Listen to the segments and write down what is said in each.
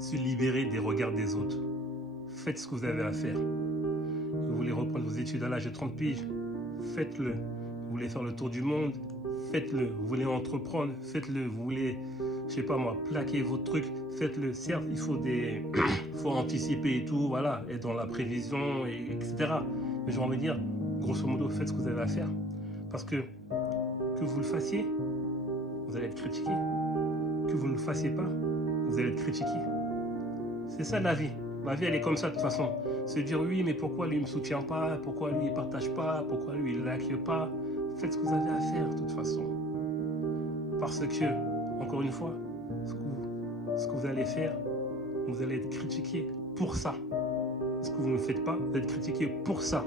se libérer des regards des autres. Faites ce que vous avez à faire. Vous voulez reprendre vos études à l'âge de 30 piges, faites-le. Vous voulez faire le tour du monde, faites-le. Vous voulez entreprendre, faites-le. Vous voulez, je sais pas moi, plaquer votre truc, faites-le. Certes, il faut faut anticiper et tout, voilà, être dans la prévision, etc. Mais j'ai envie de dire, grosso modo, faites ce que vous avez à faire. Parce que vous le fassiez, vous allez être critiqué. Que vous ne le fassiez pas, vous allez être critiqué. C'est ça la vie. La vie, elle est comme ça de toute façon. Se dire oui, mais pourquoi lui ne me soutient pas, pourquoi lui il ne partage pas, pourquoi lui il ne like pas. Faites ce que vous avez à faire de toute façon. Parce que, encore une fois, ce que vous allez faire, vous allez être critiqué pour ça. Ce que vous ne faites pas, vous allez être critiqué pour ça.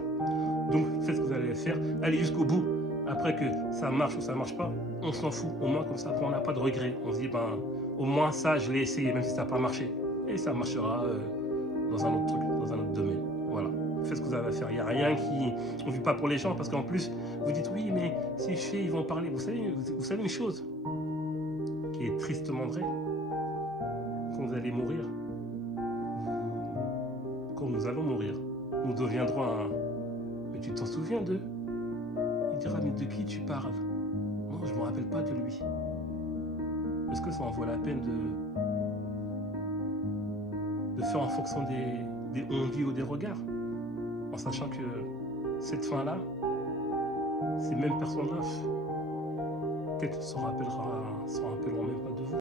Donc faites ce que vous allez faire, allez jusqu'au bout. Après que ça marche ou ça marche pas, on s'en fout. Au moins comme ça, après, on n'a pas de regret. On se dit, ben, au moins ça, je l'ai essayé, même si ça n'a pas marché. Et ça marchera dans un autre truc, dans un autre domaine. Voilà. Faites ce que vous avez à faire. Il n'y a rien qui... On ne vit pas pour les gens, parce qu'en plus, vous dites, oui, mais si je fais, ils vont parler. Vous savez une chose qui est tristement vraie. Quand vous allez mourir, quand nous allons mourir, nous deviendrons un... Mais tu t'en souviens d'eux? Il dira, mais de qui tu parles? Non, je ne me rappelle pas de lui. Est-ce que ça en vaut la peine de faire en fonction des on-dit ou des regards? En sachant que cette fin-là, ces mêmes personnes-là, peut-être se rappelleront même pas de vous.